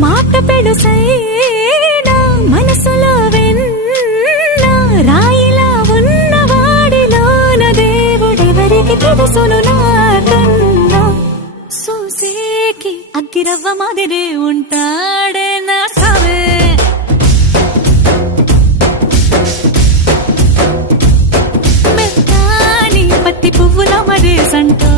మాట పెడుసైనా మనసులో వెన్న రాయిలా ఉన్నవాడిలోన దేవుడెవరికి తెలుసును నాకన్నా సూసేకి అగ్గిరవ్వ మాదిరే ఉంటాడే నా సావే మెత్తాని పత్తి పువ్వుల మరే సంటో